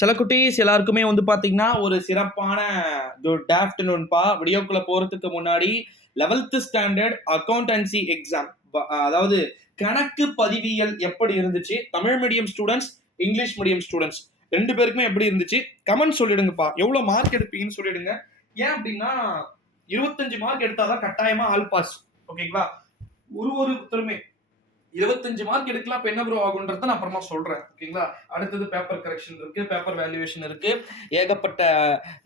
சில குட்டீஸ் எல்லாருக்குமே வந்து பார்த்தீங்கன்னா, ஒரு சிறப்பான குட் ஆஃப்டர்நூன்பா. வீடியோக்குள்ள போறதுக்கு முன்னாடி 11th ஸ்டாண்டர்ட் அக்கவுண்டன்சி எக்ஸாம் அதாவது கணக்கு பதிவியல் எப்படி இருந்துச்சு? Tamil medium students, English medium students 2 பேருக்குமே எப்படி இருந்துச்சு? கமெண்ட் சொல்லிடுங்கப்பா. எவ்வளோ மார்க் எடுப்பீங்கன்னு சொல்லிடுங்க. ஏன் அப்படின்னா 25 மார்க் எடுத்தா தான் கட்டாயமா ஆல் பாஸ். ஓகேங்களா? ஒருத்தருமே 25 மார்க் எடுக்கலாம். இப்ப என்ன ப்ரோ ஆகுன்றத நான் அப்புறமா சொல்றேன். ஓகேங்களா? அடுத்தது பேப்பர் கரெக்ஷன் இருக்கு, பேப்பர் வேல்யூவேஷன் இருக்கு, ஏகப்பட்ட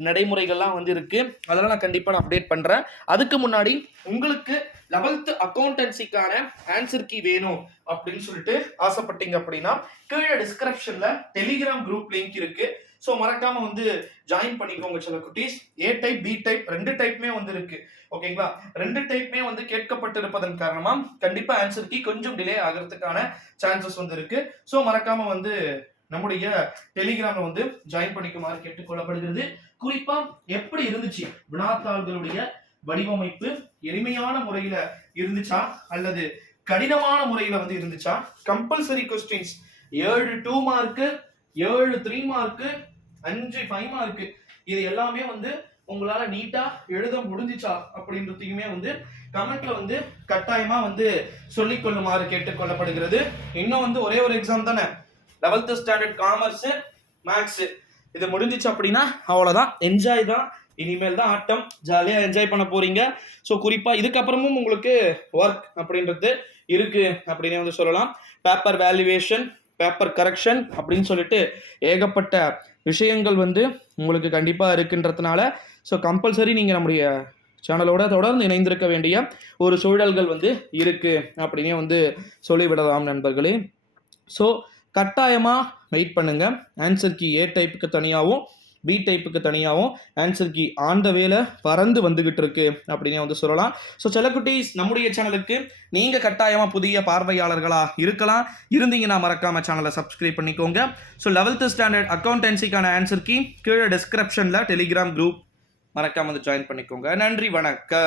நடைமுறைகள்லாம் வந்து இருக்கு. அதெல்லாம் நான் கண்டிப்பா அப்டேட் பண்றேன். அதுக்கு முன்னாடி உங்களுக்கு 11th அக்கவுண்டன்சிக்கான ஆன்சர் கீ வேணும் அப்படின்னு சொல்லிட்டு ஆசைப்பட்டீங்க அப்படின்னா கீழே டிஸ்கிரிப்ஷன்ல டெலிகிராம் குரூப் லிங்க் இருக்கு. ஸோ மறக்காம வந்து ஜாயின் பண்ணிக்கோங்க சில குட்டீஸ். ஏ டைப், பி டைப் 2 டைப்புமே வந்து இருக்கு. ஓகேங்களா? 2 டைப்புமே வந்து கேட்கப்பட்டிருப்பதன் காரணமா கண்டிப்பா ஆன்சர் கீ கொஞ்சம் டிலே ஆகிறதுக்கான சான்சஸ் வந்து இருக்கு. ஸோ மறக்காம வந்து நம்முடைய டெலிகிராம்ல வந்து ஜாயின் பண்ணிக்குமாறு கேட்டுக்கொள்ளப்படுகிறது. குறிப்பா எப்படி இருந்துச்சு வினாத்தாள்களுடைய வடிவமைப்பு? எளிமையான முறையில இருந்துச்சா அல்லது கடினமான முறையில வந்து இருந்துச்சா? Compulsory questions 7 2 mark, 7 3 mark, 5 5 mark, இது எல்லாமே வந்து உங்களால நீட்டா எழுத முடிஞ்சிச்சா அப்படின்றதையுமே வந்து கமெண்ட்ல வந்து கட்டாயமா வந்து சொல்லிக் கொள்ளுமாறு கேட்டுக்கொள்ளப்படுகிறது. இன்னும் வந்து ஒரே ஒரு எக்ஸாம் தானே, 11th ஸ்டாண்டர்ட் காமர்ஸ், மேக்ஸ், இது முடிஞ்சிச்சு அப்படின்னா அவ்வளவுதான், என்ஜாய் தான். இனிமேல் தான் ஆட்டம், ஜாலியா என்ஜாய் பண்ண போறீங்க. ஸோ குறிப்பா இதுக்கப்புறமும் உங்களுக்கு ஒர்க் அப்படின்றது இருக்கு அப்படின்னே வந்து சொல்லலாம். பேப்பர் வேல்யூவேஷன், பேப்பர் கரெக்ஷன் அப்படின்னு சொல்லிட்டு ஏகப்பட்ட விஷயங்கள் வந்து உங்களுக்கு கண்டிப்பாக இருக்குன்றதுனால ஸோ கம்பல்சரி நீங்கள் நம்முடைய சேனலோட தொடர்ந்து இணைந்திருக்க வேண்டிய ஒரு சூழல்கள் வந்து இருக்கு அப்படின்னே வந்து சொல்லிவிடலாம் நண்பர்களே. ஸோ கட்டாயமாக வெயிட் பண்ணுங்க. ஆன்சர் கீ ஏ டைப்புக்கு தனியாகவும் பி டைப்புக்கு தனியாகவும் ஆன்சர் கீ ஆன் த வேல பறந்து வந்துகிட்டு இருக்கு அப்படின்னே வந்து சொல்லலாம். ஸோ சில குட்டீஸ் நம்முடைய சேனலுக்கு நீங்கள் கட்டாயமாக புதிய பார்வையாளர்களாக இருக்கலாம். இருந்தீங்கன்னா மறக்காம சேனலை சப்ஸ்கிரைப் பண்ணிக்கோங்க. ஸோ 11th ஸ்டாண்டர்ட் அக்கவுண்டன்சிக்கான ஆன்சர் கீ கீழே டிஸ்கிரிப்ஷனில் டெலிகிராம் குரூப் மறக்காம வந்து ஜாயின் பண்ணிக்கோங்க. நன்றி, வணக்கம்.